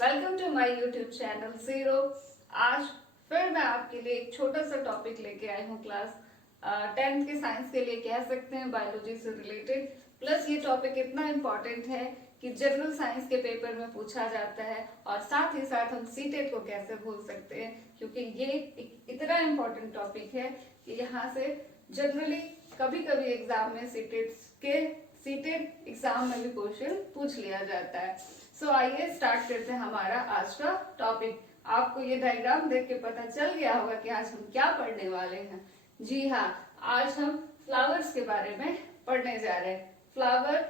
Welcome to my YouTube channel zero. आज फिर मैं आपके लिए एक छोटा सा टॉपिक लेके आई हूँ क्लास 10th के साइंस के लिए, कह सकते हैं बायोलॉजी से रिलेटेड। प्लस ये टॉपिक इतना इम्पोर्टेंट है कि जनरल साइंस के पेपर में पूछा जाता है, और साथ ही साथ हम सीटेट को कैसे भूल सकते हैं, क्योंकि ये एक इतना इम्पोर्टेंट टॉपिक है कि यहाँ से जनरली कभी कभी एग्जाम में सीटेट एग्जाम में भी क्वेश्चन पूछ लिया जाता है। सो आइए स्टार्ट करते हैं हमारा आज का टॉपिक। आपको ये डायग्राम देख के पता चल गया होगा कि आज हम क्या पढ़ने वाले हैं। जी हाँ, आज हम फ्लावर्स के बारे में पढ़ने जा रहे हैं। फ्लावर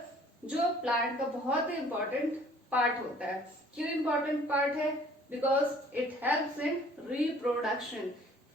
जो प्लांट का बहुत ही इम्पोर्टेंट पार्ट होता है। क्यों इम्पोर्टेंट पार्ट है? Because it helps in reproduction.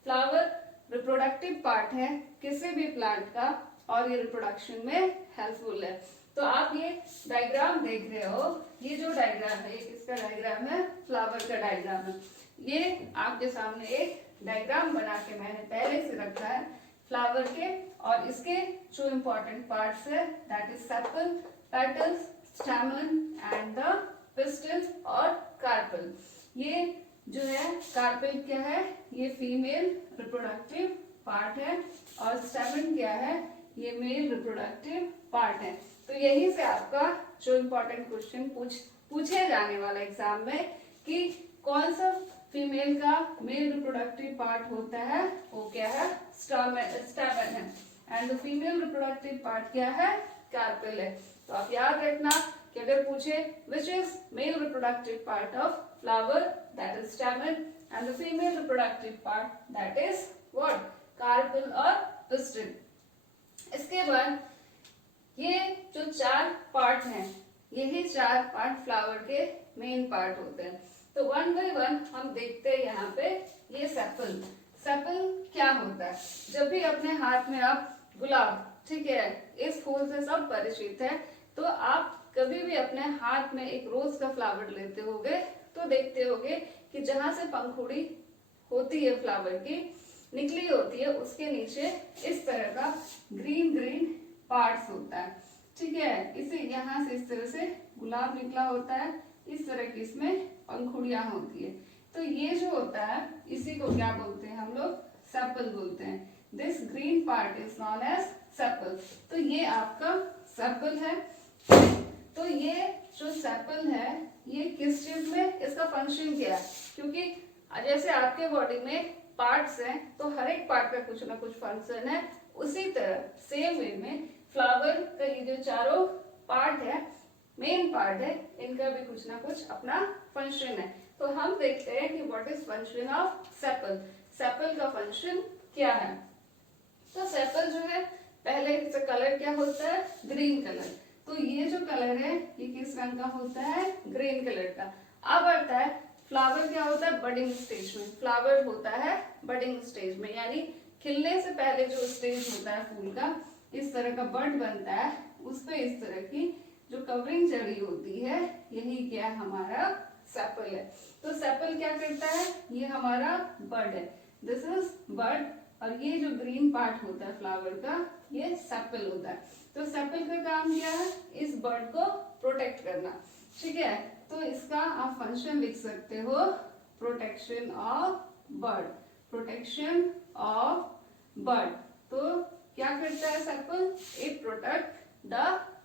Flower reproductive part है किसी भी प्लांट का, और ये रिप्रोडक्शन में हेल्पफुल है। तो आप ये डायग्राम देख रहे हो, ये जो डायग्राम है ये किसका डायग्राम है? फ्लावर का डायग्राम है। ये आपके सामने एक डायग्राम बना के मैंने पहले से रखा है फ्लावर के, और इसके जो इम्पोर्टेंट पार्ट्स है that is sepal, petals, stamen and the pistol और कार्पेल। ये जो है कार्पेल क्या है? ये फीमेल रिप्रोडक्टिव पार्ट है, और स्टैमेन क्या है? ये मेल रिप्रोडक्टिव पार्ट है। तो यही से आपका जो इम्पोर्टेंट क्वेश्चन पूछे जाने वाला एग्जाम में कि कौन सा फीमेल का मेल रिप्रोडक्टिव पार्ट होता है, वो क्या है? स्टैमेन है। And the female reproductive part क्या है? कार्पेल है। तो आप याद रखना कि अगर पूछे which is male reproductive part of flower, that is stamen, and the female reproductive part that is what? Carpel और पिस्टल। इसके बाद ये जो चार पार्ट हैं, यही चार पार्ट फ्लावर के मेन पार्ट होते हैं। तो वन बाय वन हम देखते हैं। यहाँ पे ये सेपल, सेपल क्या होता है? जब भी अपने हाथ में आप गुलाब, ठीक है, इस फूल से सब परिचित है, तो आप कभी भी अपने हाथ में एक रोज का फ्लावर लेते होगे तो देखते होगे कि जहां से पंखुड़ी होती है फ्लावर की निकली होती है, उसके नीचे इस तरह का ग्रीन ग्रीन पार्ट्स होता है। ठीक है, इसे यहाँ से इस तरह से गुलाब निकला होता है, इस तरह की इसमें पंखुड़ियां होती है। तो ये जो होता है इसी को क्या बोलते हैं हम लोग? सेपल बोलते हैं। This green part is known as sepal. तो ये आपका सेपल है। तो ये जो सेपल है ये किस चीज में, इसका फंक्शन क्या है? क्योंकि जैसे आपके बॉडी में पार्ट्स हैं तो हर एक पार्ट का कुछ ना कुछ फंक्शन है, उसी तरह सेम वे में फ्लावर का ये जो चारों पार्ट है, मेन पार्ट है, इनका भी कुछ ना कुछ अपना फंक्शन है। तो हम देखते हैं कि what is function of sepal. Sepal का फंक्शन क्या है? तो सेपल जो है, पहले इसका कलर क्या होता है? Green colour. तो ये जो कलर है ये किस रंग का होता है? ग्रीन कलर का। अब आता है फ्लावर क्या होता है? बडिंग स्टेज में। फ्लावर होता है बडिंग स्टेज में, यानी खिलने से पहले जो स्टेज होता है फूल का, इस तरह का बड बनता है, उस पे इस तरह की जो कवरिंग चढ़ी होती है, यही क्या हमारा सेपल है। तो सेपल क्या करता है? ये हमारा बड है, दिस इज बड, और ये जो ग्रीन पार्ट होता है फ्लावर का ये सेपल होता है। तो सेपल का काम क्या है? इस बर्ड को प्रोटेक्ट करना। ठीक है, तो इसका आप फंक्शन लिख सकते हो, protection of bird, protection of bird. तो क्या करता है sepal? It protect the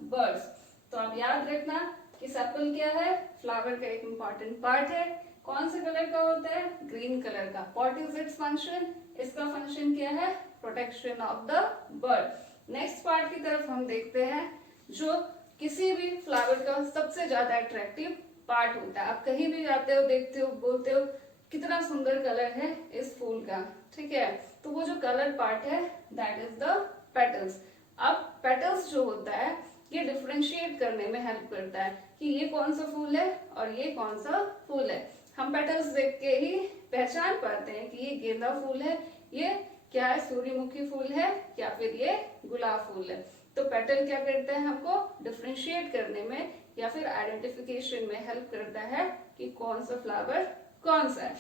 birds. तो आप याद रखना कि सेपल क्या है? फ्लावर का एक इंपॉर्टेंट पार्ट है। कौन से कलर का होता है? ग्रीन कलर का। What is its function? इसका फंक्शन क्या है? Protection of the bird. Next part की तरफ हम देखते हैं, जो किसी भी फ्लावर का सबसे ज्यादा अट्रैक्टिव पार्ट होता है। आप कहीं भी जाते हो, देखते हो, बोलते हो कितना सुंदर कलर है इस फूल का, ठीक है, तो वो जो कलर पार्ट है दैट इज द पेटल्स। अब पेटल्स जो होता है ये डिफरेंशिएट करने में हेल्प करता है कि ये कौन सा फूल है और ये कौन सा फूल है। हम पेटल्स देख के ही पहचान पाते हैं कि ये गेंदा फूल है, ये क्या है? सूर्यमुखी फूल है, या फिर ये गुलाब फूल है। तो पेटल क्या करता है? हमको डिफरेंशिएट करने में या फिर आइडेंटिफिकेशन में हेल्प करता है कि कौन सा फ्लावर कौन सा है।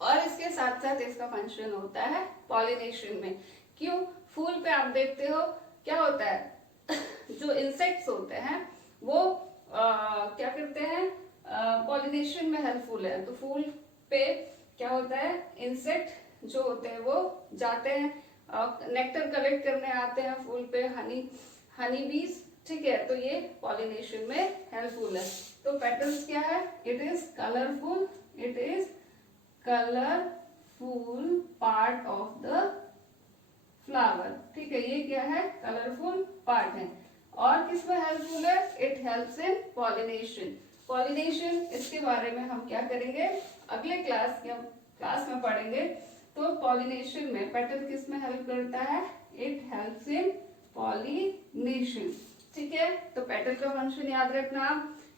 और इसके साथ साथ इसका फंक्शन होता है पॉलिनेशन में। क्यों? फूल पे आप देखते हो क्या होता है? जो इंसेक्ट्स होते हैं वो क्या करते हैं? पॉलिनेशन में हेल्पफुल है। तो फूल पे क्या होता है, इंसेक्ट जो होते हैं वो जाते हैं, नेक्टर कलेक्ट करने आते हैं फूल पे, हनी बीज, ठीक है। तो ये पॉलिनेशन में हेल्पफुल है। तो पेटल्स क्या है, it is colourful, it is colourful part of the flower, ठीक है। ये क्या है, कलरफुल पार्ट है। और किसमें हेल्पफुल है, it helps in pollination. Pollination, इसके बारे में हम क्या करेंगे अगले क्लास में पढ़ेंगे। तो पॉलिनेशन में पेटल किस में हेल्प करता है, इट हेल्प्स इन पॉलिनेशन, ठीक है। तो पेटल का फंक्शन याद रखना,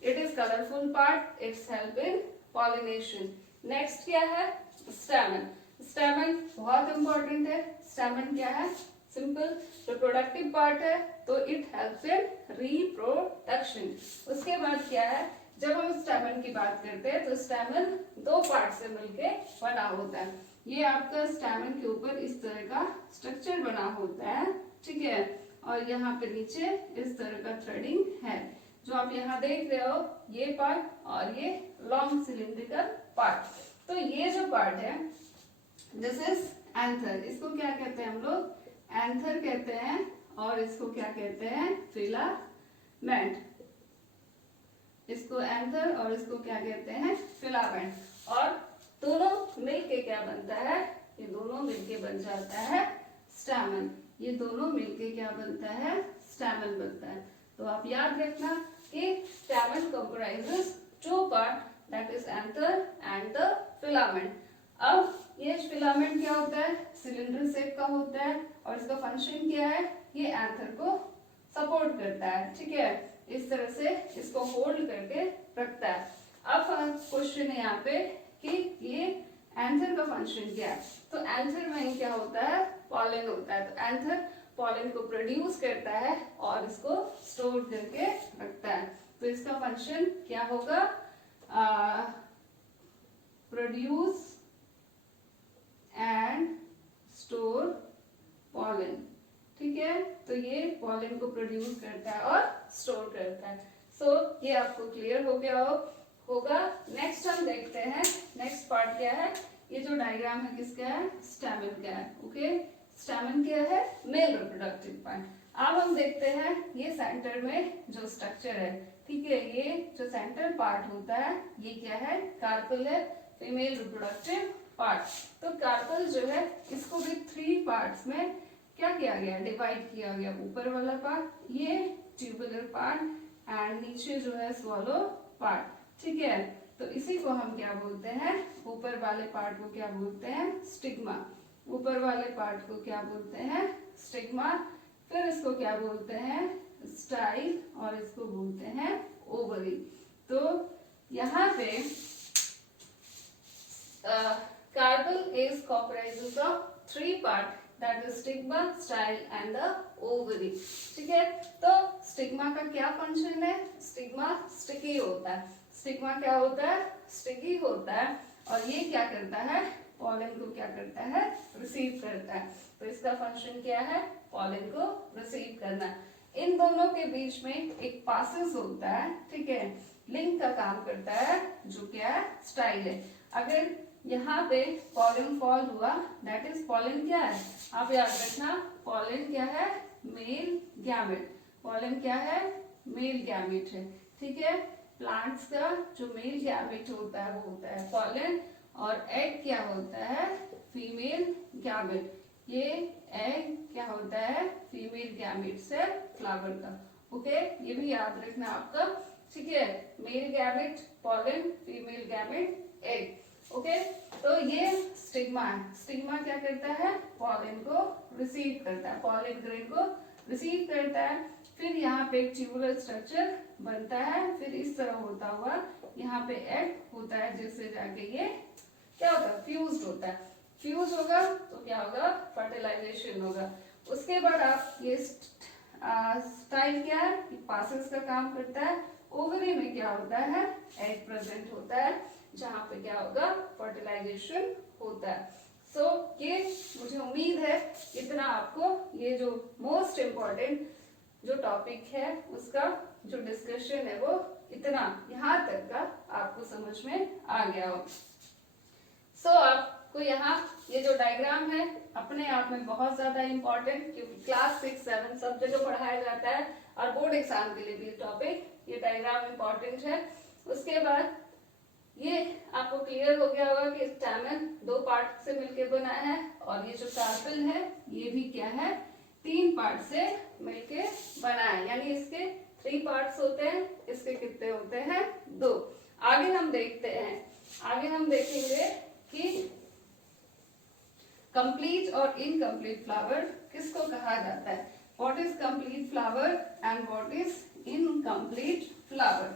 it is colourful part, it's help in pollination. Next क्या है, स्टैमेन। स्टैमेन बहुत इंपॉर्टेंट है। स्टैमेन क्या है, सिंपल रिप्रोडक्टिव पार्ट है, तो इट हेल्प्स इन रिप्रोडक्शन। उसके बाद क्या है, जब हम स्टैमेन की बात करते हैं तो स्टैमेन दो पार्ट से मिलके बना होता है। ये आपका स्टैमेन के ऊपर इस तरह का स्ट्रक्चर बना होता है, ठीक है। और यहाँ पे नीचे इस तरह का थ्रेडिंग है, जो आप यहाँ देख रहे हो, ये पार्ट और ये लॉन्ग सिलिंड्रिकल पार्ट। तो ये जो पार्ट है, दिस इज एंथर। इसको क्या कहते हैं हम लोग, एंथर कहते हैं। और इसको क्या कहते हैं, फिलामेंट। इसको एंथर और इसको क्या कहते हैं, फिलामेंट। और दोनों मिलके क्या बनता है, ये दोनों मिलके बन जाता है स्टैमेन। ये दोनों मिलके क्या बनता है, स्टैमेन बनता है। तो आप याद रखना कि stamen comprises two part, that is anther and the filament. अब ये फिलामेंट क्या होता है, सिलेंडर शेप का होता है, और इसका फंक्शन क्या है, ये एंथर को सपोर्ट करता है, ठीक है। इस तरह से इसको होल्ड करके रखता है। अब क्वेश्चन है यहाँ पे कि ये एंथर का फंक्शन क्या है। तो एंथर में क्या होता है, पॉलन होता है। तो एंथर पॉलन को प्रोड्यूस करता है और इसको स्टोर करके रखता है। तो इसका फंक्शन क्या होगा, प्रोड्यूस एंड स्टोर पॉलन, ठीक है। तो ये पॉलन को प्रोड्यूस करता है और स्टोर करता है। सो ये आपको क्लियर हो गया होगा। नेक्स्ट हम देखते हैं, नेक्स्ट पार्ट क्या है, ये जो डायग्राम है किसका है, स्टैमेन का है, ओके। स्टैमेन क्या है, मेल रिप्रोडक्टिव पार्ट। अब हम देखते हैं ये सेंटर में जो स्ट्रक्चर है, ठीक है। ये जो सेंटर पार्ट होता है ये क्या है, कार्पल है, फीमेल रिप्रोडक्टिव पार्ट। तो कार्पल जो है इसको भी 3 पार्ट्स में क्या किया गया, डिवाइड किया गया। ऊपर वाला पार्ट ये ट्यूबुलर पार्ट एंड नीचे जो है स्वॉलो पार्ट, ठीक है। तो इसी को हम क्या बोलते हैं, ऊपर वाले पार्ट को क्या बोलते हैं, स्टिग्मा। ऊपर वाले पार्ट को क्या बोलते हैं, स्टिग्मा। फिर इसको क्या बोलते हैं, स्टाइल, और इसको बोलते हैं ओवरी। तो यहाँ पे carpel is comprises of 3 part, that is stigma, style and the ovary, ठीक है। तो स्टिग्मा का क्या फंक्शन है, स्टिग्मा स्टिकी होता है। स्टिग्मा क्या होता है, स्टिकी होता है। और ये क्या करता है, पॉलन को क्या करता है, रिसीव करता है। तो इसका फंक्शन क्या है, पॉलन को रिसीव करना। इन दोनों के बीच में एक पासेस होता है, ठीक है, लिंक का काम करता है, जो क्या है, स्टाइल है। अगर यहाँ पे पॉलन फॉल हुआ, दैट इज पॉलन क्या है, आप याद रखना, पॉलन क्या है, मेल गैमेट। पॉलन क्या है, मेल गैमेट है, ठीक है। प्लांट्स का जो मेल गैमेट होता है वो होता है पॉलन, और एग क्या होता है, फीमेल गैमेट। ये एग क्या होता है, फीमेल गैमेट से फ्लावर का, ओके। ये भी याद रखना आपका, ठीक है। Male gamete pollen, female gamete egg, okay. तो ये स्टिग्मा है। स्टिग्मा क्या करता है, पॉलन को रिसीव करता है, पॉलन ग्रेन को रिसीव करता है। फिर यहाँ पे एक ट्यूबुलर स्ट्रक्चर बनता है, फिर इस तरह होता हुआ यहाँ पे एग होता है, जिससे जाके ये क्या होता है, फ्यूज होता है। फ्यूज होगा तो क्या होगा, फर्टिलाइजेशन होगा। उसके बाद आप ये स्टाइल क्या है, पासेस का काम करता है। ओवरी में क्या होता है, एग प्रेजेंट होता है, जहां पे क्या होगा, फर्टिलाइजेशन होता है। सो ये मुझे उम्मीद है इतना आपको ये जो मोस्ट इम्पोर्टेंट जो टॉपिक है उसका जो डिस्कशन है वो इतना यहाँ तक का आपको समझ में आ गया हो। सो आपको यहाँ ये जो डायग्राम है अपने आप में बहुत ज्यादा इंपॉर्टेंट, क्योंकि क्लास 6, 7 सब जगह पढ़ाया जाता है और बोर्ड एग्जाम के लिए भी टॉपिक ये डायग्राम इंपॉर्टेंट है। उसके बाद ये आपको क्लियर हो गया होगा कि स्टैमेन 2 पार्ट से मिलकर बना है और ये जो कार्पेल है ये भी क्या है, 3 पार्ट से मिलके बना है, यानी इसके 3 पार्ट्स होते हैं, इसके कितने होते हैं, 2। आगे हम देखते हैं, आगे हम देखेंगे कि कंप्लीट और इनकम्प्लीट फ्लावर किसको कहा जाता है, what is complete flower and what is incomplete flower.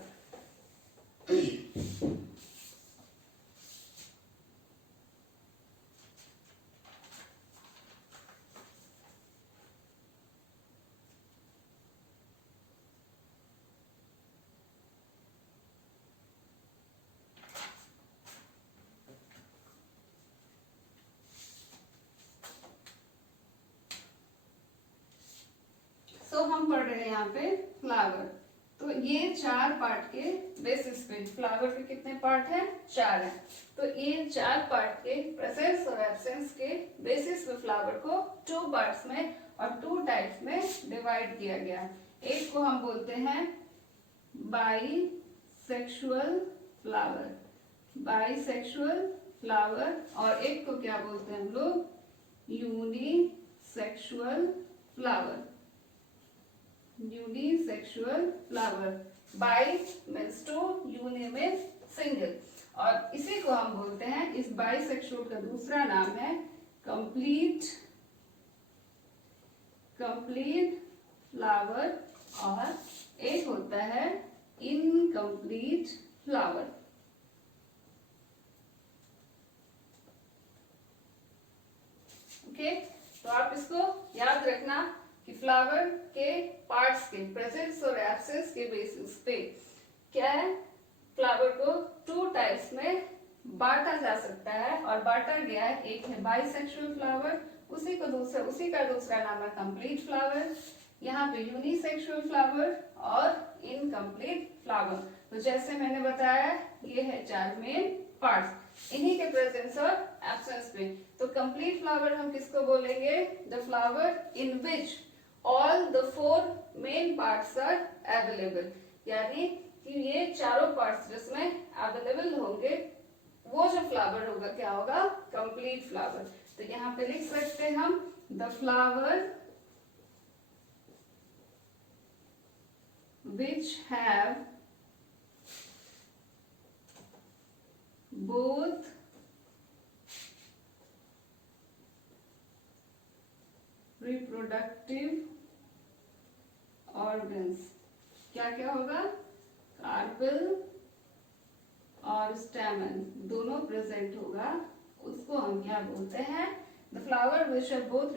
हम पढ़ रहे हैं यहाँ पे फ्लावर, तो ये 4 पार्ट के बेसिस पे फ्लावर के कितने पार्ट हैं, 4 हैं। तो ये 4 पार्ट के प्रेजेंस और एब्सेंस के बेसिस पे फ्लावर को 2 पार्ट्स में और 2 टाइप्स में डिवाइड किया गया। एक को हम बोलते हैं बाइसेक्सुअल फ्लावर, बाइसेक्सुअल फ्लावर, और एक को क्या बोलते हैं हम लोग, unisexual flower, unisexual flower. Bi means 2, uni means single, और इसी को हम बोलते हैं, इस बाइसेक्सुअल का दूसरा नाम है कंप्लीट फ्लावर, और एक होता है इनकम्प्लीट फ्लावर। ओके, तो आप इसको याद रखना कि फ्लावर के पार्ट्स के प्रेजेंस और एब्सेंस के बेसिस पे क्या है, फ्लावर को 2 टाइप्स में बांटा जा सकता है और बांटा गया है। एक है बाइसेक्सुअल फ्लावर, उसी का दूसरा नाम है कंप्लीट फ्लावर, यहाँ पे यूनिसेक्सुअल फ्लावर और इनकम्प्लीट फ्लावर। तो जैसे मैंने बताया ये है 4 मेन पार्ट्स, इन्हीं के प्रेजेंस और एब्सेंस में। तो कंप्लीट फ्लावर हम किसको बोलेंगे, the flower in which all the 4 main parts are available, यानी कि ये चारों पार्ट्स जिसमें अवेलेबल होंगे वो जो फ्लावर होगा क्या होगा, कंप्लीट फ्लावर। तो यहाँ पे लिख सकते हैं हम the flower which have both reproductive organs, क्या क्या होगा, कार्पेल और स्टैमेन दोनों प्रेजेंट होगा, उसको हम क्या बोलते हैं, the flower which have both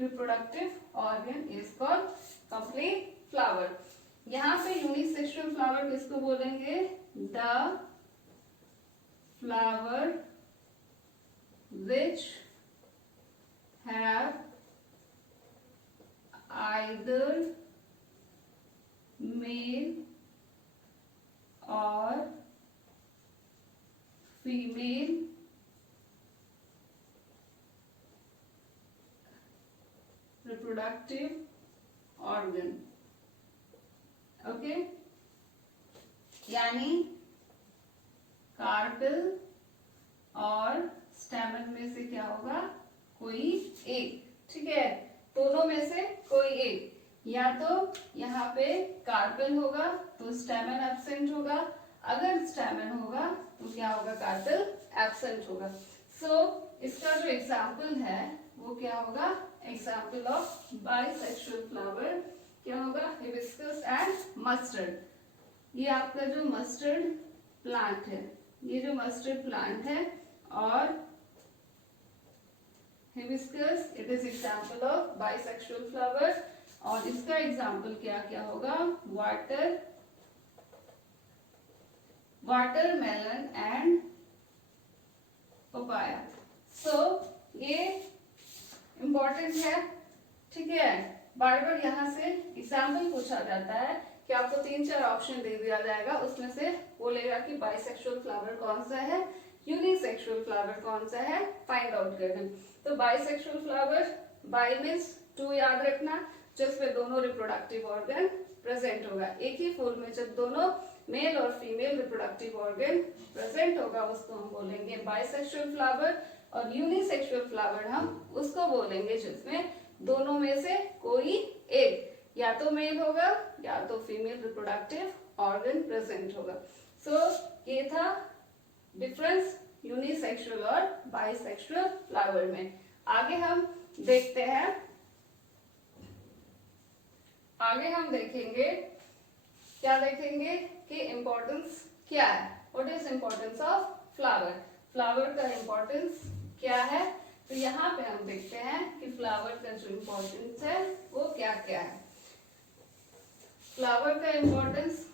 reproductive organ is called complete flower. यहाँ पे यूनिसेक्सुअल फ्लावर किसको बोलेंगे, the flower which have either male और फीमेल रिप्रोडक्टिव ऑर्गन। ओके, यानी कार्पेल और स्टैमेन में से क्या होगा, कोई एक, ठीक है, दोनों में से कोई एक, या तो यहाँ पे कार्पेल होगा तो स्टैमेन एब्सेंट होगा, अगर स्टैमेन होगा तो क्या होगा, कार्पेल एब्सेंट होगा। सो इसका जो एग्जाम्पल है वो क्या होगा, एग्जाम्पल ऑफ बाइसेक्सुअल फ्लावर क्या होगा, हिबिस्कस एंड मस्टर्ड। ये आपका जो मस्टर्ड प्लांट है, ये जो मस्टर्ड प्लांट है, और hibiscus it is example of bisexual flower, और इसका एग्जाम्पल क्या क्या होगा, वाटरमेलन एंड पपाया। सो ये इंपॉर्टेंट है, ठीक है, बार बार यहाँ से एग्जाम्पल पूछा जाता है कि आपको 3-4 ऑप्शन दे दिया जाएगा, उसमें से बोलेगा कि बाइसेक्सुअल फ्लावर कौन सा है, यूनिसेक्सुअल फ्लावर कौन सा है, फाइंड आउट करना। तो बाइसेक्सुअल फ्लावर, बाई मीन्स 2 याद रखना, जिसमें दोनों रिप्रोडक्टिव ऑर्गन प्रेजेंट होगा। एक ही फूल में जब दोनों मेल और फीमेल रिप्रोडक्टिव ऑर्गन प्रेजेंट होगा उसको हम बोलेंगे बाइसेक्सुअल फ्लावर। और यूनिसेक्सुअल फ्लावर हम उसको बोलेंगे जिसमें दोनों में से कोई एक या तो मेल होगा या तो फीमेल रिप्रोडक्टिव ऑर्गन प्रेजेंट होगा। सो ये था डिफरेंस यूनिसेक्सुअल और बाइसेक्सुअल फ्लावर में। आगे हम देखते हैं, आगे हम देखेंगे, क्या देखेंगे कि इम्पोर्टेंस क्या है, what is importance of flower, flower का इम्पोर्टेंस क्या है। तो यहाँ पे हम देखते हैं कि फ्लावर का जो इम्पोर्टेंस है वो क्या क्या है। फ्लावर का इम्पोर्टेंस,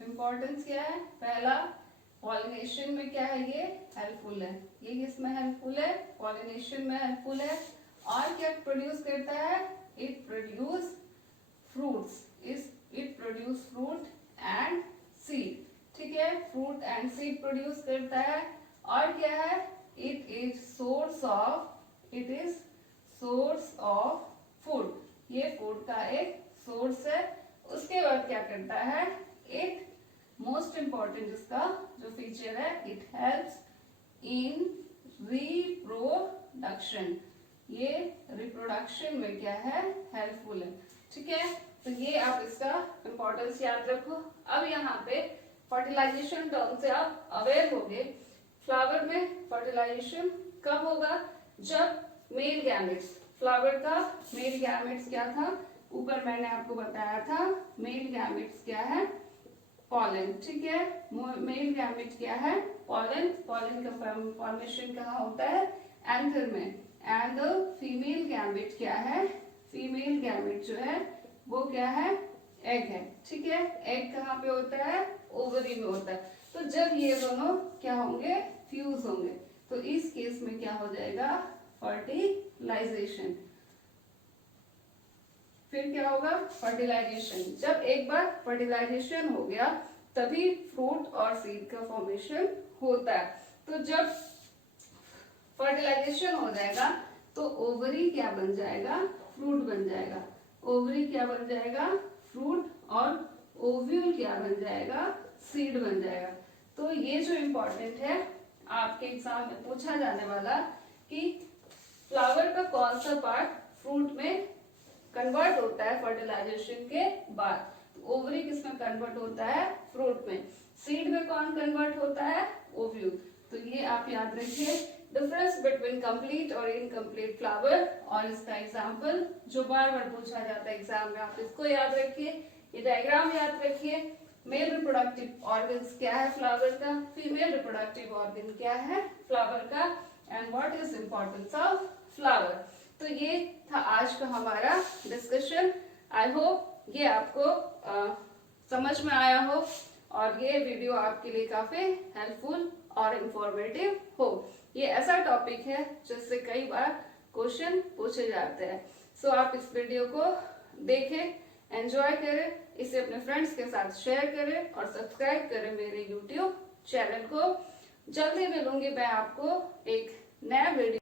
इम्पोर्टेंस क्या है, पहला पॉलिनेशन में क्या है, ये हेल्पफुल है, ये किसमें हेल्पफुल है, पॉलिनेशन में हेल्पफुल है। और क्या प्रोड्यूस करता है, it produce fruits, it produce fruit and seed, ठीक है, फ्रूट एंड सीड प्रोड्यूस करता है। और क्या है, it is source of, it is source of food, ये फूड का एक सोर्स है। उसके बाद क्या करता है, इट मोस्ट इंपॉर्टेंट इसका जो फीचर है, इट हेल्प्स इन रिप्रोडक्शन, ये रिप्रोडक्शन में क्या है, हेल्पफुल है, ठीक है। तो ये आप इसका इंपॉर्टेंस याद रखो। अब यहाँ पे फर्टिलाइजेशन टर्म से आप अवेयर होगे। फ्लावर में फर्टिलाइजेशन कब होगा, जब मेल गैमेट्स, फ्लावर का मेल गैमेट्स क्या था, ऊपर मैंने आपको बताया था, मेल गैमेट्स क्या है, पॉलन, ठीक है, मेल गैमेट क्या है, पॉलन, पॉलन का फॉर्मेशन कहाँ होता है, एंथर में। एंड फीमेल गैमेट क्या है, फीमेल गैमेट जो है वो क्या है, एग है, ठीक है। एग कहाँ पे होता है, ओवरी में होता है। तो जब ये दोनों क्या होंगे, फ्यूज होंगे, तो इस केस में क्या हो जाएगा, फर्टिलाइजेशन। फिर क्या होगा, फर्टिलाइजेशन। जब एक बार फर्टिलाइजेशन हो गया तभी फ्रूट और सीड का फॉर्मेशन होता है। तो जब फर्टिलाइजेशन हो जाएगा तो ओवरी क्या बन जाएगा, फ्रूट बन जाएगा, ओवरी क्या बन जाएगा, फ्रूट, और ओव्यूल क्या बन जाएगा, सीड बन जाएगा। तो ये जो इम्पोर्टेंट है आपके एग्जाम में पूछा जाने वाला कि फ्लावर का कौन सा पार्ट फ्रूट में कन्वर्ट होता है फर्टिलाइजेशन के बाद। तो ओवरी किसमें कन्वर्ट होता है, फ्रूट में। सीड में कौन कन्वर्ट होता है, ओव्यूल। तो ये आप याद रखिए, डिफरेंस बिटवीन कंप्लीट और इनकम्प्लीट फ्लावर। और इसका एग्जाम्पल जो बार बार पूछा जाता है एग्जाम में, आप इसको याद रखिए, ये डायग्राम याद रखिए। मेल रिप्रोडक्टिव ऑर्गन्स क्या है फ्लावर का, फीमेल रिप्रोडक्टिव ऑर्गन क्या है फ्लावर का, and what is importance of flower. तो ये था आज का हमारा डिस्कशन। आई होप ये आपको समझ में आया हो और ये वीडियो आपके लिए काफी हेल्पफुल और इंफॉर्मेटिव हो। ये ऐसा टॉपिक है जिससे कई बार क्वेश्चन पूछे जाते हैं। सो आप इस वीडियो को देखें, एंजॉय करें, इसे अपने फ्रेंड्स के साथ शेयर करें और सब्सक्राइब करें मेरे यूट्यूब चैनल को। जल्दी मिलूंगी मैं आपको एक नया वीडियो